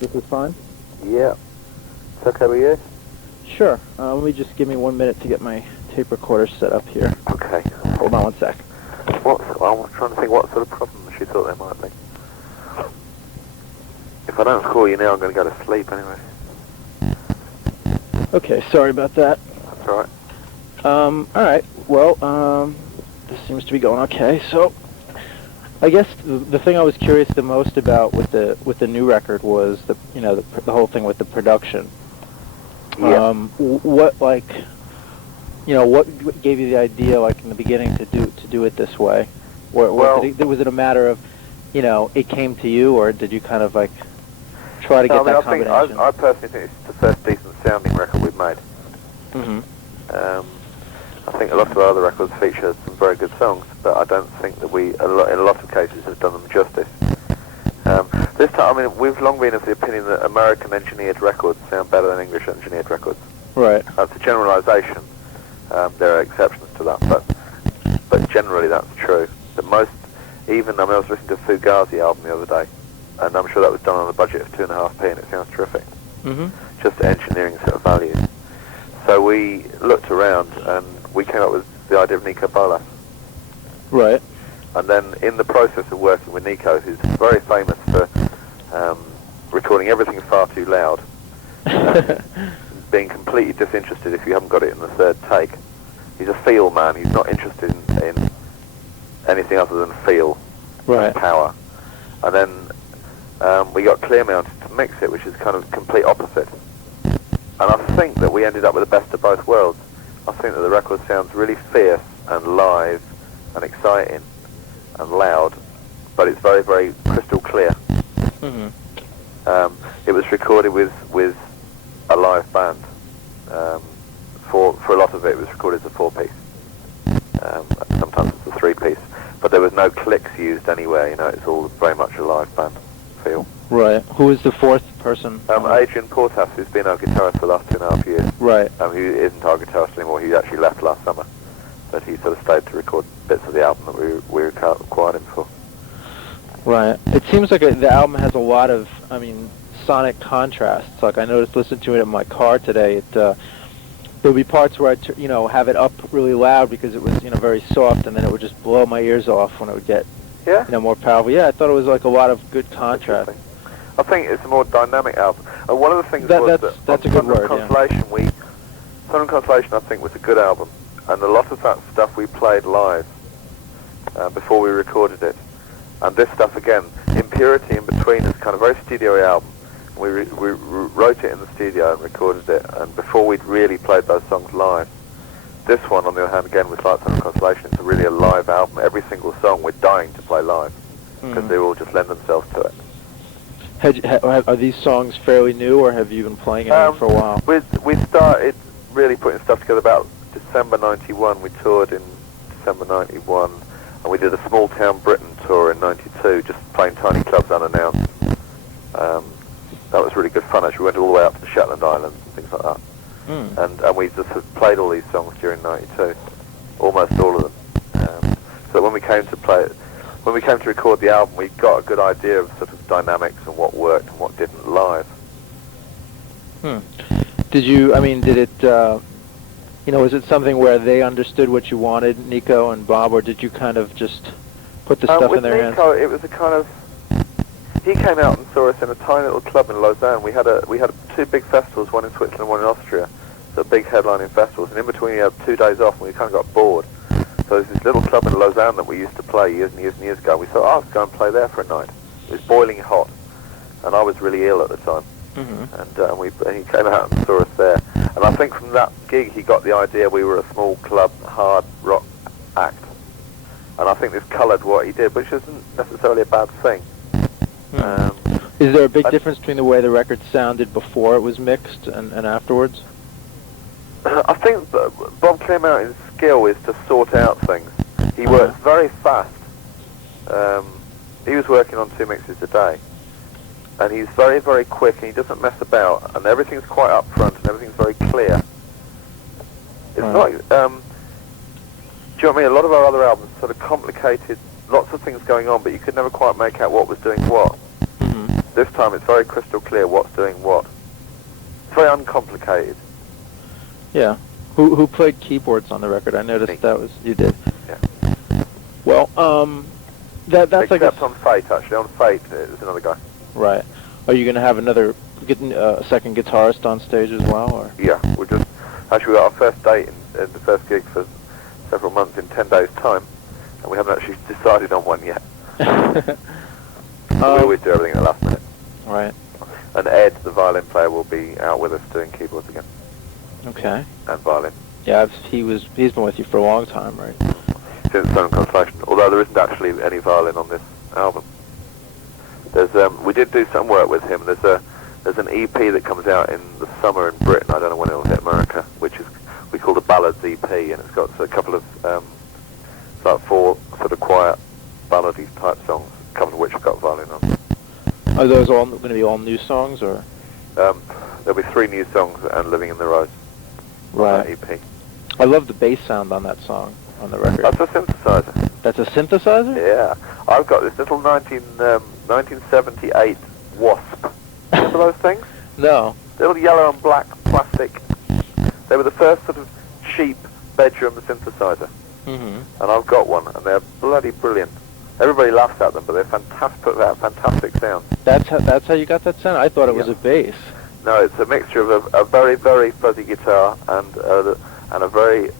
This is fine? Yeah. It's okay with you? Sure. Let me just give me 1 minute to get my tape recorder set up here. Okay. Hold on 1 sec. I was trying to think what sort of problem she thought there might be. If I don't call you now, I'm going to go to sleep anyway. Okay, sorry about that. That's all right. Alright. Well, this seems to be going okay. So, I guess the thing I was curious the most about with the new record was the whole thing with the production. Yeah. What gave you the idea, like in the beginning, to do it this way? Was it a matter of, it came to you, or did you kind of like try to get that combination? I personally think it's the first decent sounding record we've made. Mm-hmm. I think a lot of our other records feature some very good songs, but I don't think that we, in a lot of cases, have done them justice. This time, we've long been of the opinion that American engineered records sound better than English engineered records. Right. That's a generalisation. There are exceptions to that, but generally that's true. I was listening to a Fugazi album the other day, and I'm sure that was done on a budget of 2.5p, and it sounds terrific. Mm-hmm. Just engineering sort of values. So we looked around, and we came up with the idea of Nico Bolas. Right. And then in the process of working with Nico, who's very famous for recording everything far too loud, being completely disinterested if you haven't got it in the third take. He's a feel man. He's not interested in anything other than feel and power. And then we got clear mounted to mix it, which is kind of complete opposite. And I think that we ended up with the best of both worlds. I think that the record sounds really fierce and live and exciting and loud, but it's very, very crystal clear. Mm-hmm. It was recorded with a live band. For a lot of it was recorded as a 4-piece. Sometimes it's a 3-piece. But there was no clicks used anywhere, it's all very much a live band feel. Right. Who is the fourth person? Adrian Portas, who's been our guitarist for the last 2.5 years. Right. He isn't our guitarist anymore. He actually left last summer. But he sort of stayed to record bits of the album that we required him for. Right. It seems like the album has a lot of, sonic contrasts. Like I noticed listening to it in my car today, there'll be parts where I have it up really loud because it was, very soft, and then it would just blow my ears off when it would get, more powerful. Yeah, I thought it was like a lot of good contrast. I think it's a more dynamic album. One of the things was that that's a good word. Consolation, Sun and Consolation, I think, was a good album, and a lot of that stuff we played live before we recorded it, and this stuff again, Impurity in between is kind of very studio-y album. We wrote it in the studio and recorded it, and before we'd really played those songs live. This one, on the other hand, again, with Sun and Consolation, it's really a live album. Every single song we're dying to play live, because they all just lend themselves to it. Are these songs fairly new, or have you been playing it for a while? We started really putting stuff together about December 91. We toured in December 91, and we did a Small Town Britain tour in 92, just playing tiny clubs unannounced. That was really good fun, actually. We went all the way up to the Shetland Islands and things like that. And we just played all these songs during 92, almost all of them. So when we came to record the album, we got a good idea of sort of dynamics and what worked and what didn't live. Did it, was it something where they understood what you wanted, Nico and Bob, or did you kind of just put the stuff in their hands? With Nico, it was a kind of... He came out and saw us in a tiny little club in Lausanne. We had 2 big festivals, one in Switzerland and one in Austria, so big headlining festivals, and in between we had 2 days off, and we kind of got bored. So there's this little club in Lausanne that we used to play years and years and years ago. We thought, let's go and play there for a night. It was boiling hot, and I was really ill at the time. Mm-hmm. And he came out and saw us there. And I think from that gig he got the idea we were a small club, hard rock act. And I think this coloured what he did, which isn't necessarily a bad thing. Is there a big difference between the way the record sounded before it was mixed and afterwards? I think Bob Clearmountain's skill is to sort out things. He works very fast. He was working on 2 mixes a day. And he's very, very quick, and he doesn't mess about, and everything's quite up front, and everything's very clear. It's like, do you know what I mean? A lot of our other albums sort of complicated, lots of things going on, but you could never quite make out what was doing what. this time it's very crystal clear what's doing what. It's very uncomplicated. Yeah. Who played keyboards on the record? I noticed Me. that was you did. Yeah. Well, that's like Except on Fate, actually. On Fate, it was another guy. right. Are you going to have another second guitarist on stage as well, or? Yeah, we got our first date in the first gig for several months in 10 days' time, and we haven't actually decided on one yet. We always do everything at the last minute. Right. And Ed, the violin player, will be out with us doing keyboards again. Okay. And violin. Yeah, he's been with you for a long time, right? Since Stone Constellation, although there isn't actually any violin on this album. There's we did do some work with him. There's an EP that comes out in the summer in Britain. I don't know when it'll hit America, which is we call the Ballads EP, and it's got a couple of like 4 sort of quiet ballady type songs, a couple of which have got violin on. Are those all going to be all new songs, or? There'll be 3 new songs and Living in the Rose. Right. On that EP. I love the bass sound on that song on the record. That's a synthesizer. That's a synthesizer? Yeah. I've got this little 1978 Wasp. Remember those things? No. Little yellow and black plastic. They were the first sort of cheap bedroom synthesizer. Mm-hmm. And I've got one, and they're bloody brilliant. Everybody laughs at them, but they're fantastic. Put out fantastic sound. That's how you got that sound? I thought it was a bass. No, it's a mixture of a very, very fuzzy guitar and a very,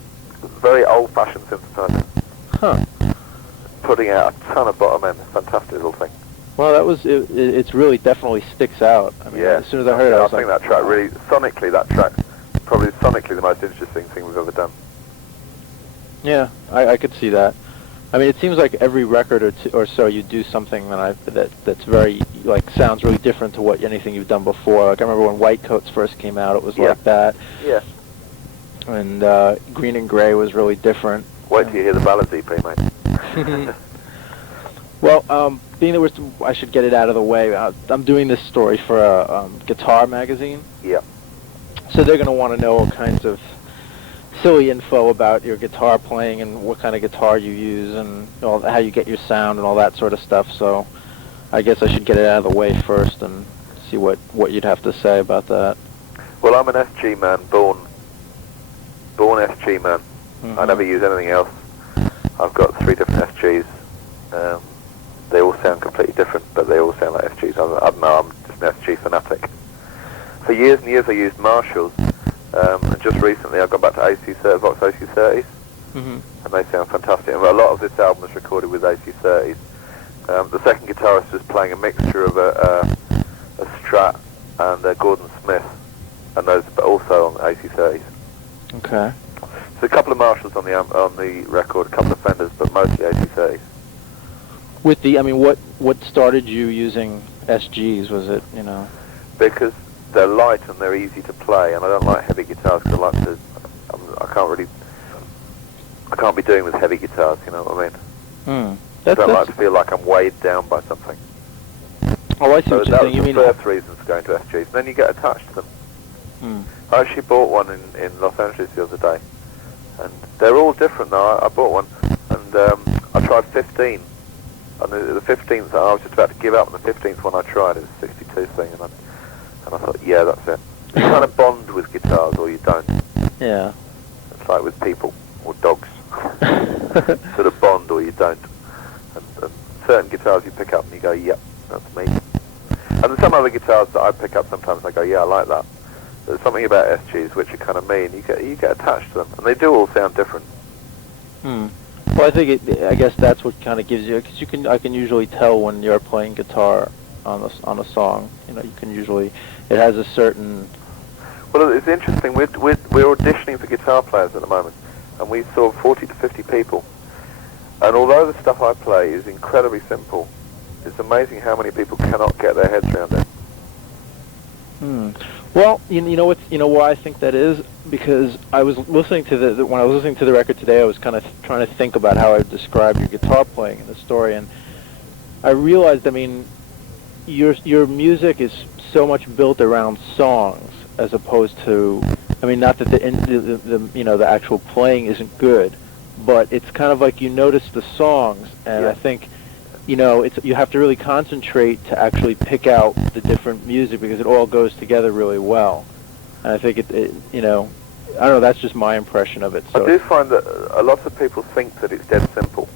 very old-fashioned synthesizer. Huh. Putting out a ton of bottom end. Fantastic little thing. Well, that was it's really definitely sticks out. I mean, Yeah. as soon as I heard it, I was think like, that track really sonically. That track probably sonically the most interesting thing we've ever done. yeah, I could see that. I mean, it seems like every record or so you do something that's very like sounds really different to anything you've done before. Like I remember when White Coats first came out, it was like that. Yeah. And Green and Grey was really different. Wait till you hear the Ballads EP, mate. Well, being that I should get it out of the way. I'm doing this story for a guitar magazine. Yeah. So they're going to want to know all kinds of silly info about your guitar playing and what kind of guitar you use and how you get your sound and all that sort of stuff. So I guess I should get it out of the way first and see what you'd have to say about that. Well, I'm an SG man, born SG man. Mm-hmm. I never use anything else. I've got 3 different SGs. They all sound completely different, but they all sound like SGs. I don't know, I'm just an SG fanatic. For years and years I used Marshalls, and just recently I've gone back to Vox AC30s, Mm-hmm. and they sound fantastic. And a lot of this album is recorded with AC30s. The second guitarist is playing a mixture of a Strat and a Gordon Smith, and those are also on AC30s. Okay. So a couple of Marshalls on the record, a couple of Fenders, but mostly AC30s. With what started you using SGs? Was it, Because they're light and they're easy to play, and I don't like heavy guitars because I can't be doing with heavy guitars, you know what I mean? I don't like to feel like I'm weighed down by something. Oh, I see So what you're that saying. was You the mean first reason for going to SGs. And then you get attached to them. Hmm. I actually bought one in Los Angeles the other day, and they're all different now. I bought one, and I tried 15. And the 15th, I was just about to give up, and the 15th one I tried, it was a 62 thing, and I thought, yeah, that's it. You kind of bond with guitars, or you don't. Yeah. It's like with people, or dogs. Sort of bond, or you don't. And certain guitars you pick up, and you go, yep, that's me. And there's some other guitars that I pick up sometimes, and I go, yeah, I like that. There's something about SGs which are kind of me, and you get attached to them, and they do all sound different. Well, I guess that's what kind of gives you, because I can usually tell when you're playing guitar on a song. You can usually, it has a certain. Well, it's interesting. We're auditioning for guitar players at the moment, and we saw 40 to 50 people. And although the stuff I play is incredibly simple, it's amazing how many people cannot get their heads around it. Well, you know why I think that is, because I was listening to when I was listening to the record today, I was kind of trying to think about how I would describe your guitar playing in the story, and I realized, your music is so much built around songs as opposed to, not that the actual playing isn't good, but it's kind of like you notice the songs, and Yeah. I think you have to really concentrate to actually pick out the different music because it all goes together really well. And I think I don't know, that's just my impression of it. So I do find that a lot of people think that it's dead simple.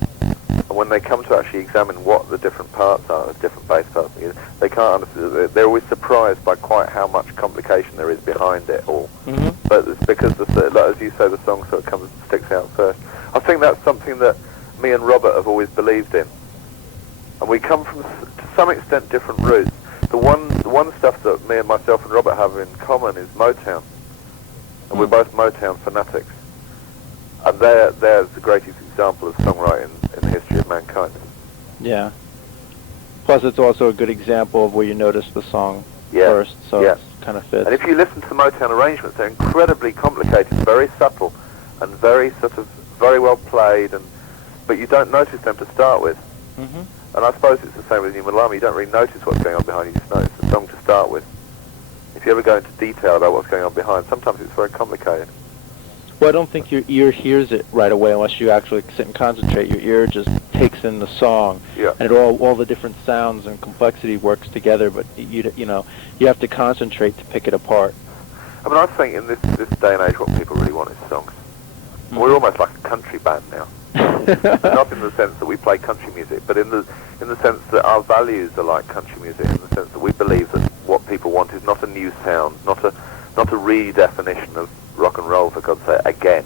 And when they come to actually examine what the different parts are, the different bass parts, they can't understand. They're always surprised by quite how much complication there is behind it all. Mm-hmm. But it's because, as you say, the song sort of sticks out first. I think that's something that me and Robert have always believed in. And we come from, to some extent, different roots. The one stuff that me and myself and Robert have in common is Motown. And we're both Motown fanatics. And there's the greatest example of songwriting in the history of mankind. Yeah. Plus, it's also a good example of where you notice the song first, so it kind of fits. And if you listen to the Motown arrangements, they're incredibly complicated, very subtle, and very well played, but you don't notice them to start with. Mm-hmm. And I suppose it's the same with New Malama. You don't really notice what's going on behind you, just notice the song to start with. If you ever go into detail about what's going on behind, sometimes it's very complicated. Well, I don't think your ear hears it right away unless you actually sit and concentrate. Your ear just takes in the song, and all the different sounds and complexity works together, but you have to concentrate to pick it apart. I mean, I think in this day and age what people really want is songs. Mm-hmm. We're almost like a country band now. Not in the sense that we play country music, but in the sense that our values are like country music, in the sense that we believe that what people want is not a new sound, not a redefinition of rock and roll, for God's sake, again,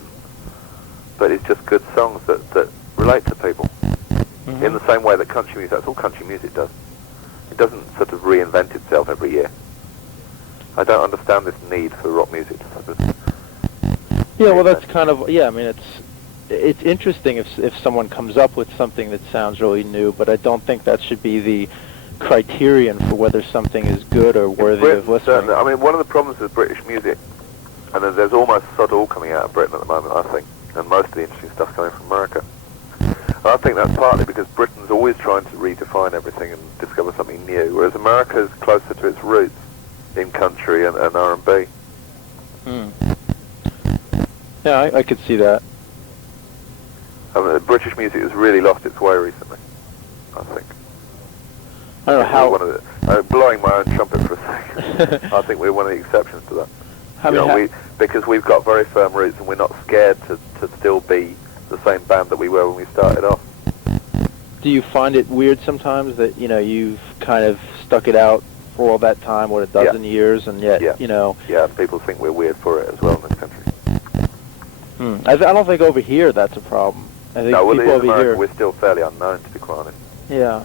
but it's just good songs that relate to people. Mm-hmm. In the same way that country music, that's all country music does. It doesn't sort of reinvent itself every year. I don't understand this need for rock music to sort of... Yeah, well, that's kind of... Yeah, I mean, it's interesting if someone comes up with something that sounds really new, but I don't think that should be the criterion for whether something is good or worthy of listening. Certainly. I mean, one of the problems with British music, and there's almost sod all coming out of Britain at the moment, I think, and most of the interesting stuff coming from America. And I think that's partly because Britain's always trying to redefine everything and discover something new, whereas America's closer to its roots in country and R&B. Yeah, I could see that. I mean, British music has really lost its way recently, I think. I don't know how... blowing my own trumpet for a second, I think we're one of the exceptions to that. Because we've got very firm roots and we're not scared to still be the same band that we were when we started off. Do you find it weird sometimes that, you've kind of stuck it out for all that time, a dozen years, and yet, Yeah, people think we're weird for it as well in this country. I don't think over here that's a problem. I think people in over America, here... we're still fairly unknown, to be quite honest. Yeah.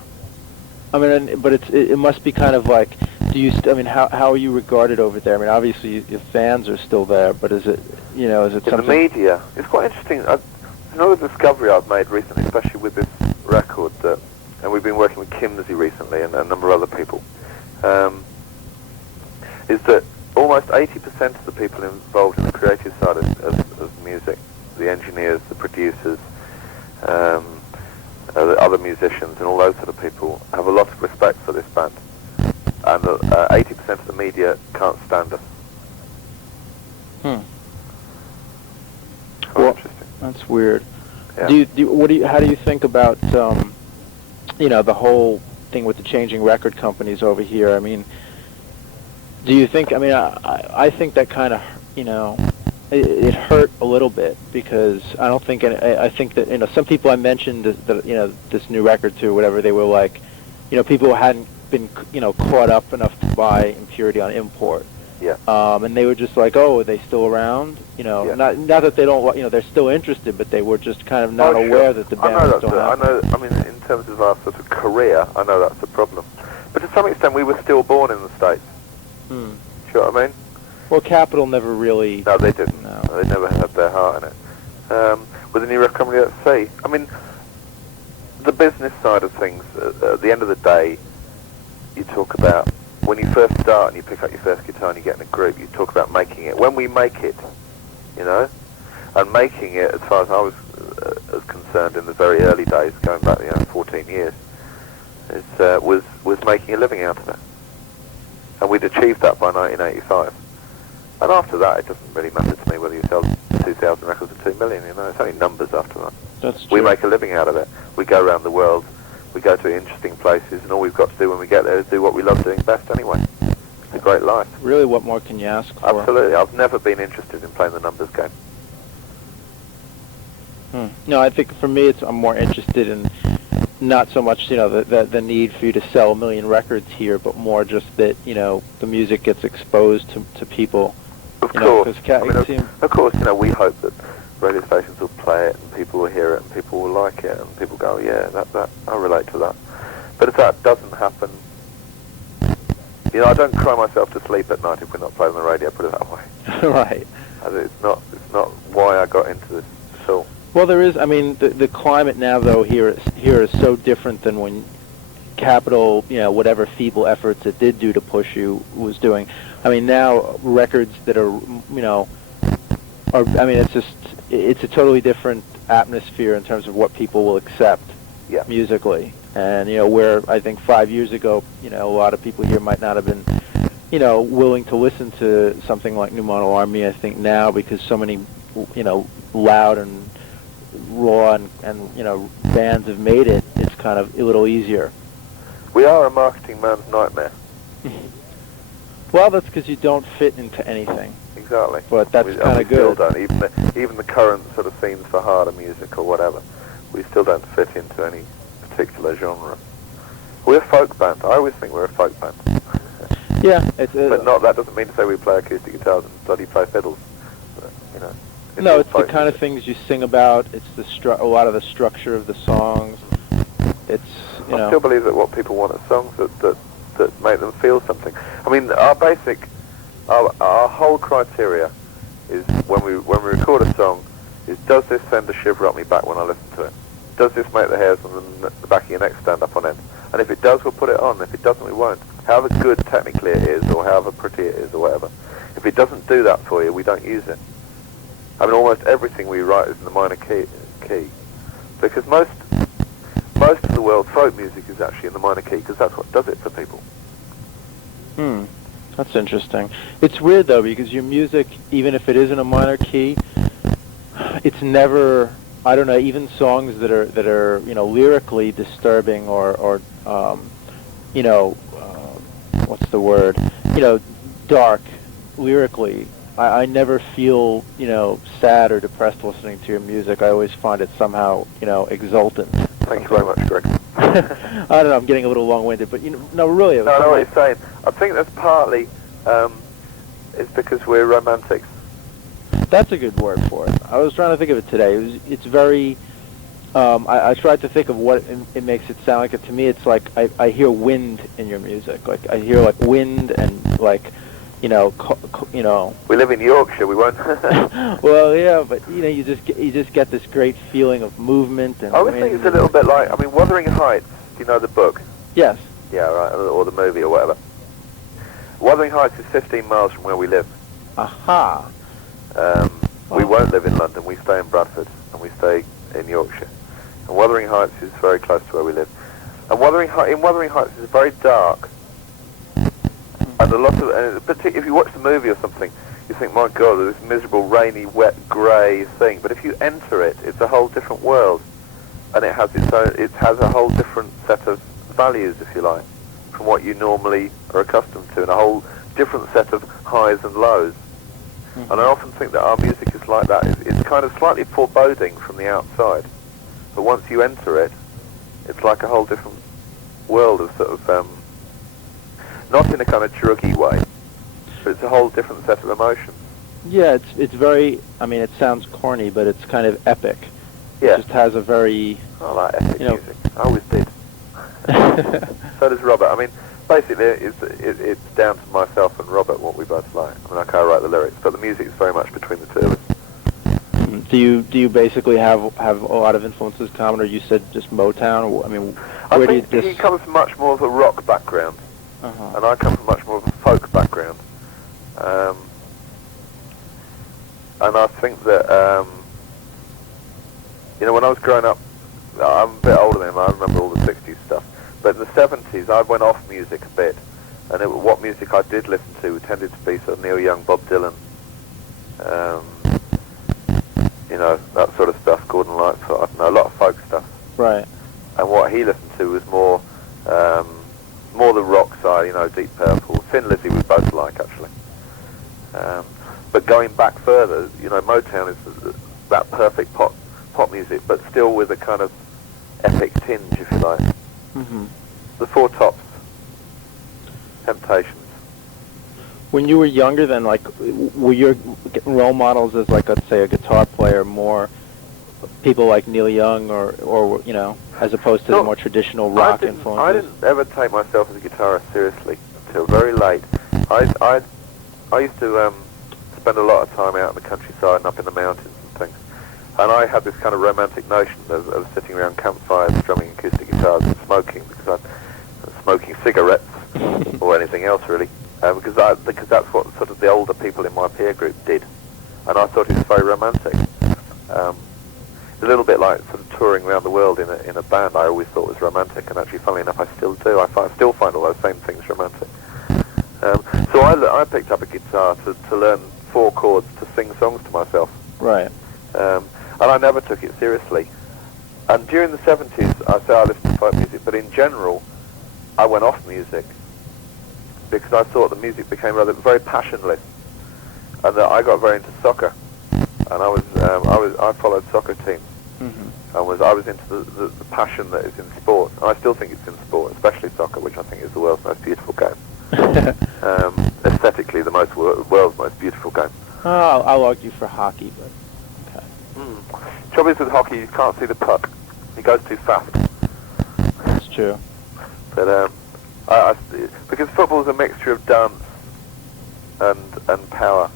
I mean, but it must be kind of like, how are you regarded over there? I mean, obviously your fans are still there, but is it something... In the media, it's quite interesting. Another discovery I've made recently, especially with this record, and we've been working with Kimsey recently and a number of other people, is that almost 80% of the people involved in the creative side of music, the engineers, the producers, the other musicians and all those sort of people have a lot of respect for this band, and 80% of the media can't stand us. Well, interesting. That's weird. Yeah. How do you think about the whole thing with the changing record companies over here? I mean, do you think? I mean, I think that kind of it hurt a little bit because I don't think I think that some people I mentioned that this new record to whatever, they were like people who hadn't been caught up enough to buy Impurity on import. Yeah. And they were just like, oh, are they still around? Not that they don't they're still interested, but they were just kind of not aware that the band was still happening. I mean, in terms of our sort of career, I know that's a problem. But to some extent, we were still born in the States. Sure what I mean? Well, Capitol never really... No, they didn't. No. They never had their heart in it. With the new record company, let's see. I mean, the business side of things, at the end of the day, you talk about when you first start and you pick up your first guitar and you get in a group, you talk about making it. When we make it, and making it, as far as I was concerned in the very early days, going back 14 years, was making a living out of it. And we'd achieved that by 1985. And after that, it doesn't really matter to me whether you sell 2,000 records or 2 million, it's only numbers after that. That's true. We make a living out of it. We go around the world We go to interesting places, and all we've got to do when we get there is do what we love doing best anyway. It's a great life. Really, what more can you ask for? Absolutely. I've never been interested in playing the numbers game. No, I think for me, I'm more interested in not so much, the need for you to sell 1 million records here, but more just that, the music gets exposed to people. Of course. Of course, we hope that radio stations will play it and people will hear it and people will like it and people go, yeah, that I relate to that. But if that doesn't happen, I don't cry myself to sleep at night if we're not playing on the radio, put it that way. Right. It's not why I got into this at all. Well, there is. I mean, the climate now, though, here is so different than when Capitol, whatever feeble efforts it did do to push you was doing. I mean, now records that are, it's a totally different atmosphere in terms of what people will accept musically. And, where I think 5 years ago, a lot of people here might not have been, willing to listen to something like New Model Army. I think now, because so many, loud and raw and bands have made it, it's kind of a little easier. We are a marketing man's nightmare. Well, that's because you don't fit into anything. Exactly. But that's kind of good. Still don't. Even the current sort of scenes for harder music or whatever, we still don't fit into any particular genre. We're a folk band. I always think we're a folk band. Yeah. But that doesn't mean to say we play acoustic guitars and bloody play fiddles. But, no, it's the kind of things you sing about. It's a lot of the structure of the songs. It's, I still believe that what people want are songs that make them feel something. I mean, our whole criteria is when we record a song is, does this send a shiver up me back when I listen to it? Does this make the hairs on the back of your neck stand up on end? And if it does, we'll put it on. If it doesn't, we won't. However good technically it is, or however pretty it is, or whatever. If it doesn't do that for you, we don't use it. I mean, almost everything we write is in the minor key, because most of the world's folk music is actually in the minor key, because that's what does it for people. That's interesting. It's weird though, because your music, even if it is in a minor key, it's never, I don't know, even songs that are lyrically disturbing or what's the word, dark lyrically. I never feel, sad or depressed listening to your music. I always find it somehow, exultant. Thank you very much, Greg. I don't know, I'm getting a little long-winded, but, no, really. No, I know what you're saying. I think that's partly, it's because we're romantics. That's a good word for it. I was trying to think of it today. It's very, I tried to think of what it makes it sound like. To me, it's like I hear wind in your music. Like, I hear, like, wind and, like, We live in Yorkshire. We won't. Well, yeah, but you just get this great feeling of movement and. I would think it's a little bit like, Wuthering Heights. Do you know the book? Yes. Yeah, right, or the movie or whatever. Wuthering Heights is 15 miles from where we live. Aha. We won't live in London. We stay in Bradford and we stay in Yorkshire. And Wuthering Heights is very close to where we live. And Wuthering Heights is very dark. And a lot of, particularly if you watch the movie or something, you think, my God, this miserable, rainy, wet, grey thing. But if you enter it, it's a whole different world, and it has its own. It has a whole different set of values, if you like, from what you normally are accustomed to, and a whole different set of highs and lows. Mm-hmm. And I often think that our music is like that. It's kind of slightly foreboding from the outside, but once you enter it, it's like a whole different world of sort of. Not in a kind of druggy way, but it's a whole different set of emotions. Yeah, it's very, it sounds corny, but it's kind of epic. Yeah. It just has a very... I like epic music. I always did. So does Robert. Basically, it's down to myself and Robert what we both like. I can't write the lyrics, but the music is very much between the two of us. Do you basically have a lot of influences common, or you said just Motown? I think he comes from much more of a rock background. Uh-huh. And I come from much more of a folk background. And I think that, when I was growing up, I'm a bit older than him, I remember all the 60s stuff, but in the 70s I went off music a bit, and what music I did listen to tended to be sort of Neil Young, Bob Dylan, that sort of stuff, Gordon Lightfoot, I don't know, a lot of folk stuff. Right. and what he listened to was more the rock side, you know, Deep Purple. Thin Lizzy we both like, actually. But going back further, you know, Motown is that perfect pop music, but still with a kind of epic tinge, if you like. Mm-hmm. The Four Tops, Temptations. When you were younger, then, like, were your role models as, like, let's say, a guitar player more people like Neil Young, or you know, as opposed to the more traditional rock influences? I didn't ever take myself as a guitarist seriously until very late. I used to spend a lot of time out in the countryside and up in the mountains and things, and I had this kind of romantic notion of sitting around campfires strumming acoustic guitars and smoking, because I'm smoking cigarettes or anything else really, because that's what sort of the older people in my peer group did, and I thought it was very romantic. A little bit like sort of touring around the world in a band. I always thought was romantic, and actually, funnily enough, I still do. I still find all those same things romantic. So I picked up a guitar to learn 4 chords to sing songs to myself. Right. And I never took it seriously. And during the 70s, I listened to folk music, but in general, I went off music because I thought the music became very passionless, and that I got very into soccer, and I followed soccer teams. Mm-hmm. I was into the passion that is in sport, and I still think it's in sport, especially soccer, which I think is the world's most beautiful game. Aesthetically, the world's most beautiful game. Oh, I'll argue for hockey, but okay. Trouble is with hockey, you can't see the puck; it goes too fast. That's true. But because football's a mixture of dance and power,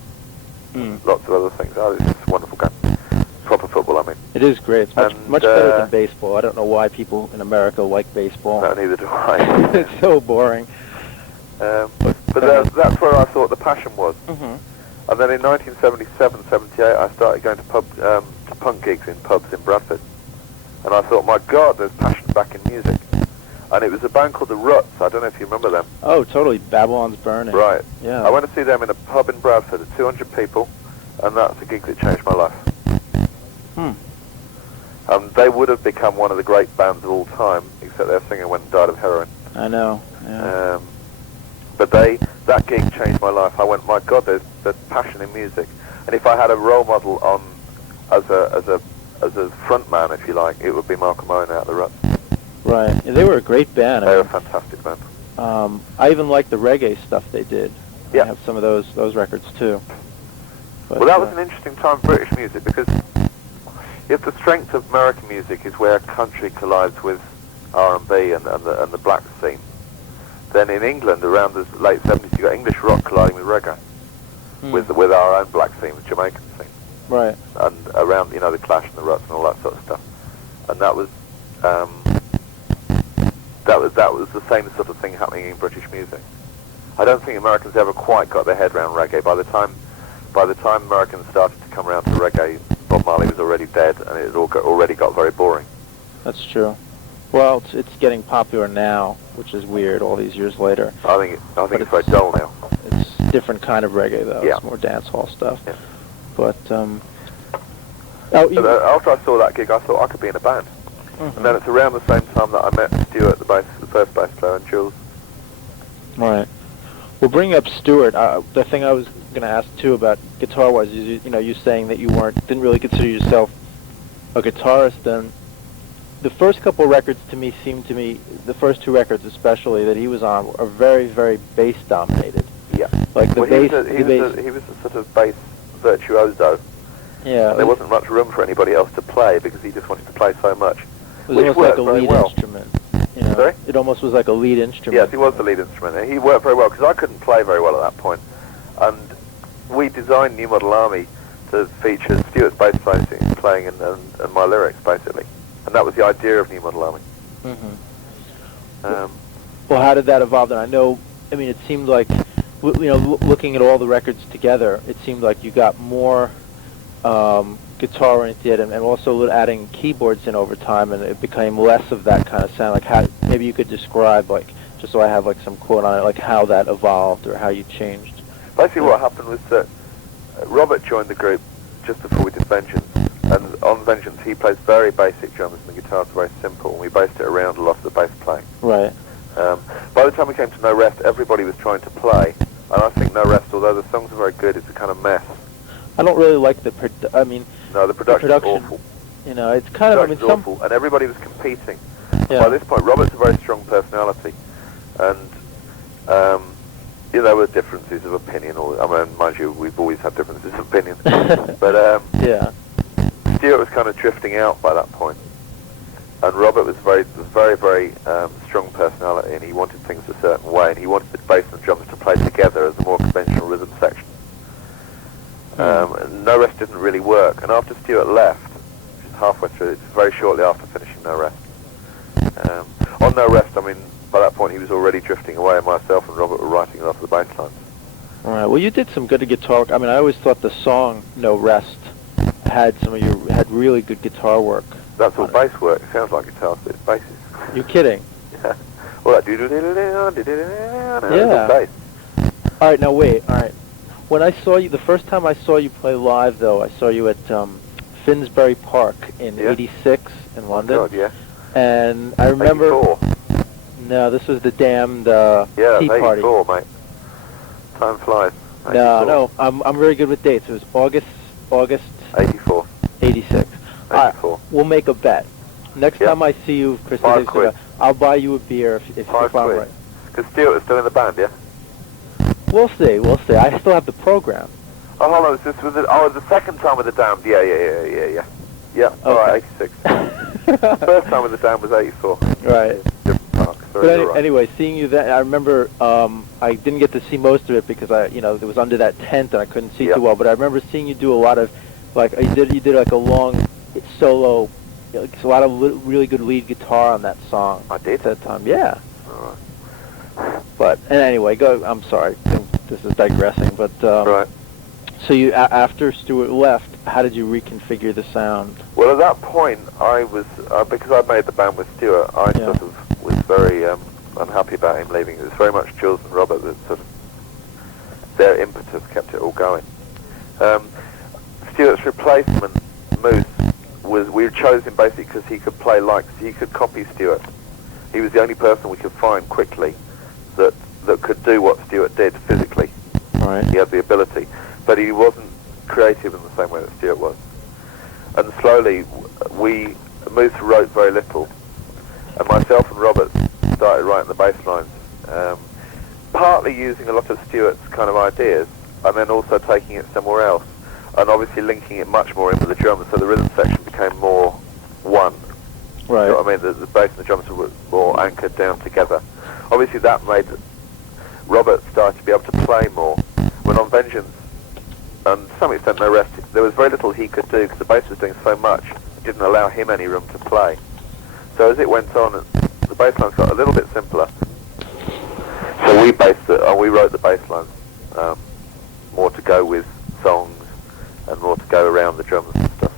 lots of other things. It's just a wonderful game. Proper football, I mean. It is great. It's much better than baseball. I don't know why people in America like baseball. No, neither do I. It's so boring. But that's where I thought the passion was. Mm-hmm. And then in 1977, 78, I started going to punk gigs in pubs in Bradford. And I thought, my God, there's passion back in music. And it was a band called The Ruts. I don't know if you remember them. Oh, totally. Babylon's Burning. Right. Yeah. I went to see them in a pub in Bradford at 200 people, and that's a gig that changed my life. They would have become one of the great bands of all time, except their singer went and died of heroin. I know. Yeah. But that gig changed my life. I went, my God, there's passion in music. And if I had a role model on as a front man, if you like, it would be Malcolm Owen out of The Ruts. Right. Yeah, they were a great band. They were a fantastic band. I even liked the reggae stuff they did. Yeah. I have some of those records too. But, well, that was an interesting time for British music, because if the strength of American music is where country collides with R&B and the black scene, then in England around the late 70s you got English rock colliding with reggae, with our own black scene, the Jamaican scene, right, and around the Clash and the Ruts and all that sort of stuff, and that was the same sort of thing happening in British music. I don't think Americans ever quite got their head around reggae. By the time Americans started to come around to reggae, Bob Marley was already dead, and it had already got very boring. That's true. Well, it's getting popular now, which is weird. All these years later, I think it's very dull now. It's a different kind of reggae, though. Yeah. It's more dance hall stuff. Yeah. But after I saw that gig, I thought I could be in a band. Mm-hmm. And then it's around the same time that I met Stuart, the first bass player, and Jules. Right. Well, bringing up Stuart, the thing I was going to ask too about guitar-wise is you saying that you didn't really consider yourself a guitarist. Then the first couple records seemed to me, the first 2 records especially that he was on, are very, very bass dominated. Yeah. Like the bass. He was a sort of bass virtuoso. Yeah. And there wasn't much room for anybody else to play because he just wanted to play so much. It was almost like a lead instrument. Sorry? It almost was like a lead instrument. Yes, he was the lead instrument. And he worked very well, because I couldn't play very well at that point. And we designed New Model Army to feature Stuart's bass playing and my lyrics, basically. And that was the idea of New Model Army. Mm-hmm. Well, how did that evolve then? It seemed like, looking at all the records together, it seemed like you got more guitar oriented and also adding keyboards in over time, and it became less of that kind of sound. Like, how maybe you could describe, like, just so I have like some quote on it, like how that evolved or how you changed. Basically, what happened was that Robert joined the group just before we did Vengeance, and And on Vengeance, he plays very basic drums, and the guitar's very simple, and we based it around a lot of the bass playing. Right. By the time we came to No Rest, everybody was trying to play, and I think No Rest, although the songs are very good, it's a kind of mess. I don't really like the No, the production's awful. You know, it's kind of, awful, and everybody was competing. Yeah. By this point, Robert's a very strong personality, and there were differences of opinion. Mind you, we've always had differences of opinion, but yeah. Stuart was kind of drifting out by that point, and Robert was very, very strong personality, and he wanted things a certain way, and he wanted the bass and drums to play together as a more conventional rhythm section. No Rest didn't really work, and after Stuart left, which is halfway through, it's very shortly after finishing No Rest. On No Rest, by that point he was already drifting away, and myself and Robert were writing off the bass lines. All right. Well, you did some good guitar. I always thought the song No Rest had really good guitar work. That's all bass work. It sounds like guitars, but it's basses. You're kidding? Yeah. Well, that yeah. bass. All right. Now wait. All right. When I saw you, the first time I saw you play live, though, I saw you at Finsbury Park in '86 in London. Oh, God, yeah. And I remember. 84. No, this was the damned Tea Party. 84, mate. Time flies. 84. No, I'm very good with dates. It was August 84. 86. 84. We'll make a bet. Next time I see you, Chris, I'll buy you a beer if I'm right. Because Stuart was still in the band, yeah? We'll see. I still have the program. Oh, hold on. This was the second time with the Damned. Yeah. Yeah, Okay. all right, 86. First time with the Damned was 84. Right. Different park. But anyway, seeing you then, I remember I didn't get to see most of it because it was under that tent and I couldn't see too well. But I remember seeing you do a lot of, you did like a long solo, a lot of really good lead guitar on that song. I did? At that time, yeah. All right. But anyway, I'm sorry, this is digressing. But right. So you after Stuart left, how did you reconfigure the sound? Well, at that point, I was because I made the band with Stuart. I sort of was very unhappy about him leaving. It was very much Jules and Robert that sort of their impetus kept it all going. Stuart's replacement, Moose, we chose him basically because he could play he could copy Stuart. He was the only person we could find quickly that could do what Stuart did physically. Right. He had the ability, but he wasn't creative in the same way that Stuart was. And slowly, Moose wrote very little, and myself and Robert started writing the bass lines, partly using a lot of Stuart's kind of ideas, and then also taking it somewhere else, and obviously linking it much more in with the drums, so the rhythm section became more one. Right. You know what I mean? The bass and the drums were more anchored down together. Obviously that made Robert start to be able to play more. When on Vengeance, and to some extent No Rest, there was very little he could do because the bass was doing so much, it didn't allow him any room to play. So as it went on, the bass lines got a little bit simpler. So we wrote the bass lines more to go with songs and more to go around the drums and stuff.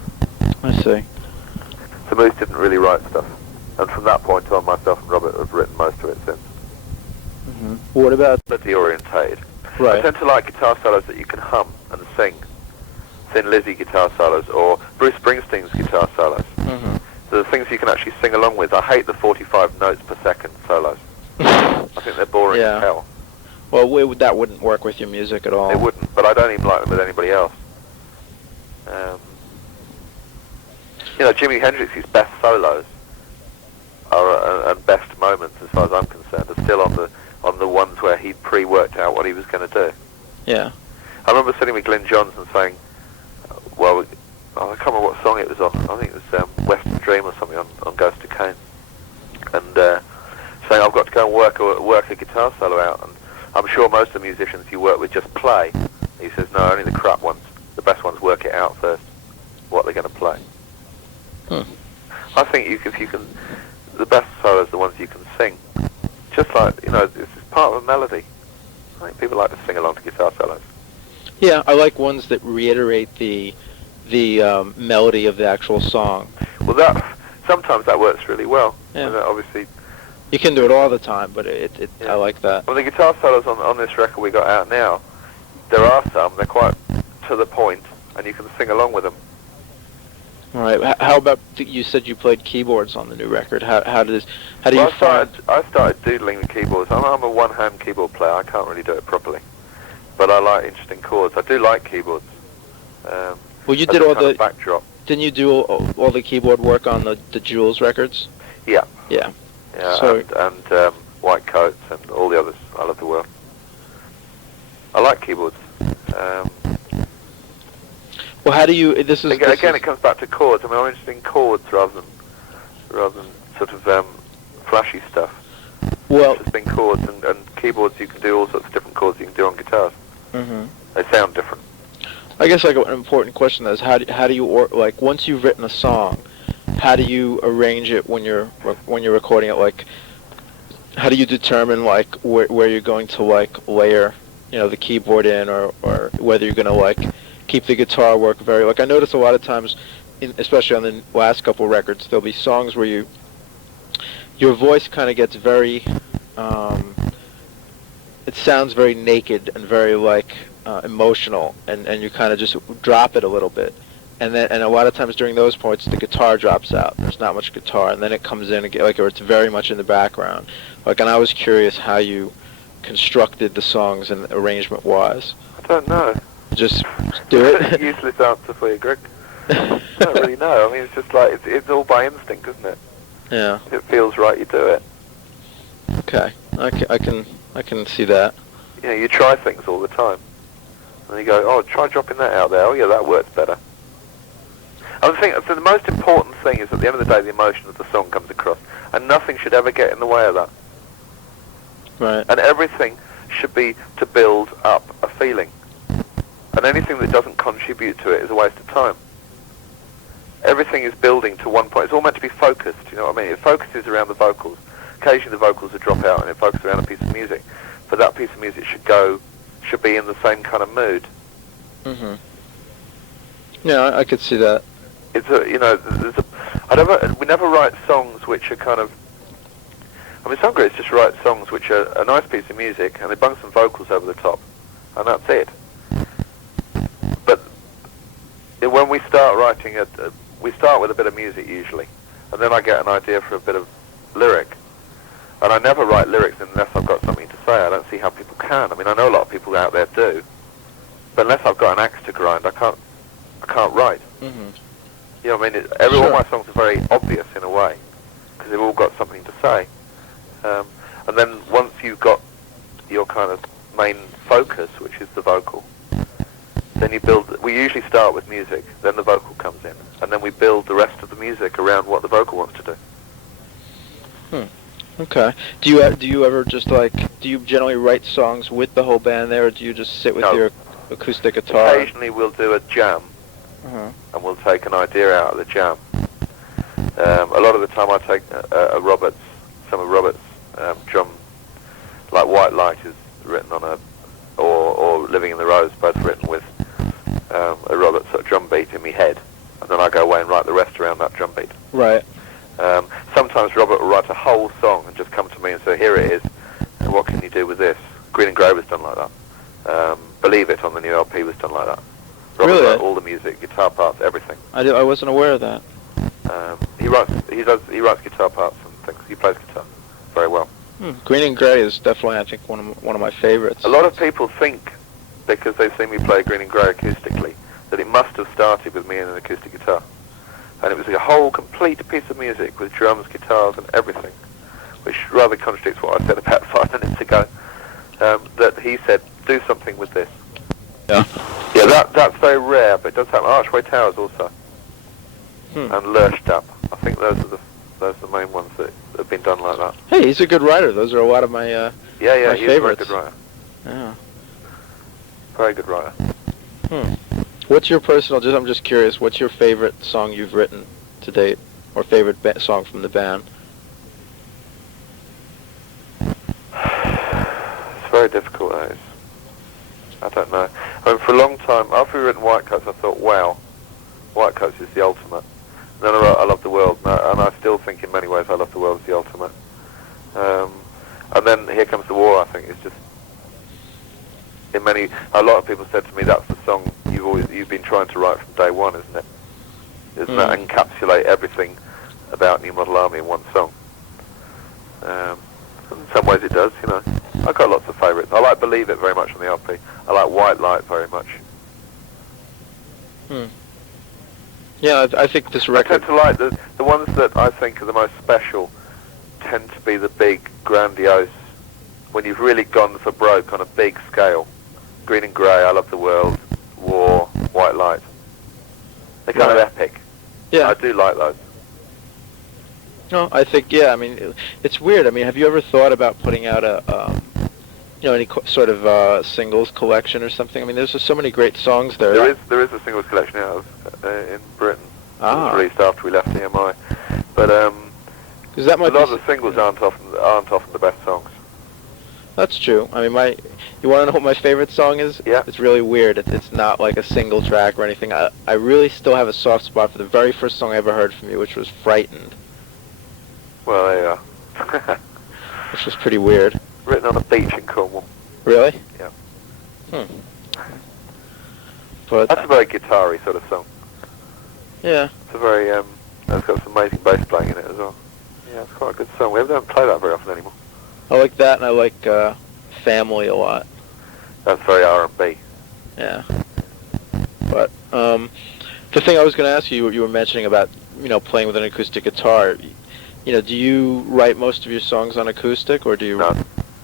I see. So Moose didn't really write stuff. And from that point on, myself and Robert have written most of it since. Mm-hmm. What about melody orientated? Right. I tend to like guitar solos that you can hum and sing. Thin Lizzy guitar solos or Bruce Springsteen's guitar solos. Mm-hmm. So the things you can actually sing along with. I hate the 45 notes per second solos. I think they're boring as hell. Well, that wouldn't work with your music at all. It wouldn't, but I don't even like them with anybody else. Jimi Hendrix's best solos and best moments, as far as I'm concerned, are still on the ones where he'd pre-worked out what he was going to do. Yeah. I remember sitting with Glyn Johns and saying, I can't remember what song it was on. I think it was Western Dream or something on Ghost of Cain. And saying, I've got to go and work a guitar solo out. And I'm sure most of the musicians you work with just play. He says, no, only the crap ones. The best ones work it out first, what they're going to play. I think if you can, the best solos are the ones you can sing. Just like, it's part of a melody. I think people like to sing along to guitar solos. Yeah, I like ones that reiterate the melody of the actual song. Well, sometimes that works really well. Yeah. And obviously, you can do it all the time, but I like that. Well, the guitar solos on this record we got out now, there are some. They're quite to the point, and you can sing along with them. All right. How about you said you played keyboards on the new record? How do you Well, find? I started doodling the keyboards. I'm a one-hand keyboard player. I can't really do it properly, but I like interesting chords. I do like keyboards. Well, you as did a all kind the. of backdrop. Didn't you do all the keyboard work on the Jules records? Yeah. Yeah. Yeah, So and White Coats and all the others. I love the world. I like keyboards. well, how do you? This is Again, it comes back to chords. I mean, I'm interested in chords rather than sort of flashy stuff. well. Interesting chords and keyboards. You can do all sorts of different chords you can do on guitars. Mm-hmm. They sound different. I guess like an important question is how do you like once you've written a song, how do you arrange it when you're recording it? Like, how do you determine like where you're going to like layer, the keyboard in, or whether you're going to like keep the guitar work very like I notice a lot of times, especially on the last couple records, there'll be songs where your voice kind of gets very, it sounds very naked and very like emotional, and you kind of just drop it a little bit. And a lot of times during those points, the guitar drops out. There's not much guitar, and then it comes in again, or it's very much in the background. Like, and I was curious how you constructed the songs and arrangement wise. I don't know. Just do it. Useless answer for you, Greg. I don't really know. I mean, it's just like it's all by instinct, isn't it? Yeah. If it feels right, you do it. Okay. I can see that. You try things all the time, and you go, "Oh, try dropping that out there. Oh, yeah, that works better." I think so. The most important thing is at the end of the day, the emotion of the song comes across, and nothing should ever get in the way of that. Right. And everything should be to build up a feeling, and anything that doesn't contribute to it is a waste of time. Everything is building to one point. It's all meant to be focused. You know what I mean? It focuses around the vocals. Occasionally, the vocals will drop out, and it focuses around a piece of music. But that piece of music should be in the same kind of mood. Mm-hmm. Yeah, I could see that. It's we never write songs which are kind of. I mean, some groups just write songs which are a nice piece of music and they bung some vocals over the top, and that's it. But when we start writing we start with a bit of music usually, and then I get an idea for a bit of lyric. And I never write lyrics unless I've got something to say. I don't see how people can. I mean, I know a lot of people out there do, but unless I've got an axe to grind, I can't write. Mm-hmm. You know what I mean? All my songs are very obvious in a way, because they've all got something to say. And then once you've got your kind of main focus, which is the vocal, then you build. We usually start with music, then the vocal comes in, and then we build the rest of the music around what the vocal wants to do. Okay. Do you ever just do you generally write songs with the whole band there, or do you just sit with your acoustic guitar? Occasionally we'll do a jam, and we'll take an idea out of the jam. A lot of the time I take some of Robert's drum, like White Light is written on or Living in the Rose, both written with a Robert sort of drum beat in my head, and then I go away and write the rest around that drum beat. Right. Sometimes Robert will write a whole song and just come to me and say, "Here it is, and what can you do with this?" Green and Grey was done like that. Believe It on the new LP was done like that. Robert Really? wrote all the music, guitar parts, everything. I wasn't aware of that. He writes guitar parts and things. He plays guitar very well. Green and Grey is definitely, I think, one of my favorites. A lot of people think, because they've seen me play Green and Grey acoustically, that it must have started with me and an acoustic guitar. And it was a whole complete piece of music with drums, guitars and everything, which rather contradicts what I said about 5 minutes ago, that he said, do something with this. Yeah. Yeah, that's very rare, but it does happen. Archway Towers also. And Lurchtab. I think those are the main ones that have been done like that. Hey, he's a good writer. Those are a lot of my my he's favorites. A very good writer. Yeah. Very good writer. What's your personal? I'm just curious. What's your favorite song you've written to date, or favorite song from the band? It's very difficult. That is. I don't know. I mean, for a long time, after we'd written White Coats, I thought, wow, White Coats is the ultimate. And then I wrote I Love the World, and I still think in many ways I Love the World is the ultimate. And then Here Comes the War, I think, is just, a lot of people said to me, that's the song you've been trying to write from day one, isn't it? Doesn't that encapsulate everything about New Model Army in one song? In some ways it does, you know. I've got lots of favourites. I like Believe It very much on the LP. I like White Light very much. Yeah, I think this record... I tend to like the ones that I think are the most special tend to be the big, grandiose, when you've really gone for broke on a big scale. Green and Grey, I Love the World, War, White Light. They're kind of epic. Yeah. I do like those. No, I think, yeah, I mean, it's weird. I mean, have you ever thought about putting out any sort of singles collection or something? I mean, there's just so many great songs there. There is a singles collection out in Britain. It was released after we left EMI. But a lot of the singles aren't often the best songs. That's true. I mean, you want to know what my favorite song is? Yeah. It's really weird. It's not like a single track or anything. I really still have a soft spot for the very first song I ever heard from you, which was Frightened. Well, there you are. Which was pretty weird. Written on a beach in Cornwall. Really? Yeah. But that's a very guitar-y sort of song. Yeah. It's a very, it's got some amazing bass playing in it as well. Yeah, it's quite a good song. We don't play that very often anymore. I like that, and I like Family a lot. That's very R&B. Yeah. But the thing I was going to ask you, you were mentioning about, playing with an acoustic guitar. Do you write most of your songs on acoustic, or do you... No.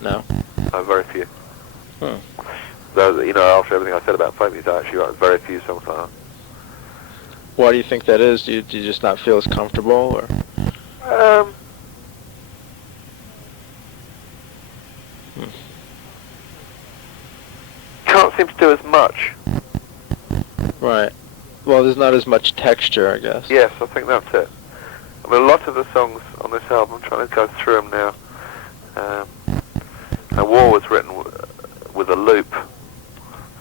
No? Very few. Hmm. After everything I said about folk music, I actually write very few songs like that. Why do you think that is? Do you just not feel as comfortable, or...? Can't seem to do as much. Right. Well, there's not as much texture, I guess. Yes, I think that's it. I mean, a lot of the songs on this album, I'm trying to go through them now. War was written with a loop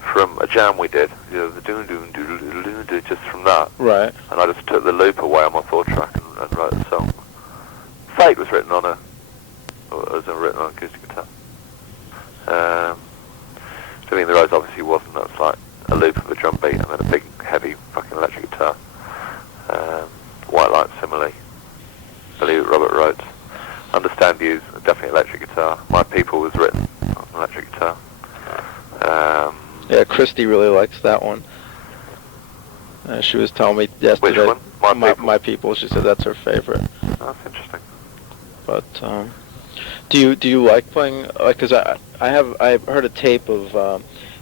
from a jam we did, the doon doon doon doon doon doon, just from that. Right. And I just took the loop away on my 4-track and wrote the song. Fate was written on acoustic guitar. Living the Rose obviously wasn't. That's like a loop of a drum beat and then a big, heavy fucking electric guitar. White Light similarly. Believe It, Robert wrote. Understand You's definitely electric guitar. My People was written on electric guitar. Yeah, Christy really likes that one. She was telling me yesterday. Which one? My People. She said that's her favorite. Oh, that's interesting. But do you like playing? Because I've heard a tape of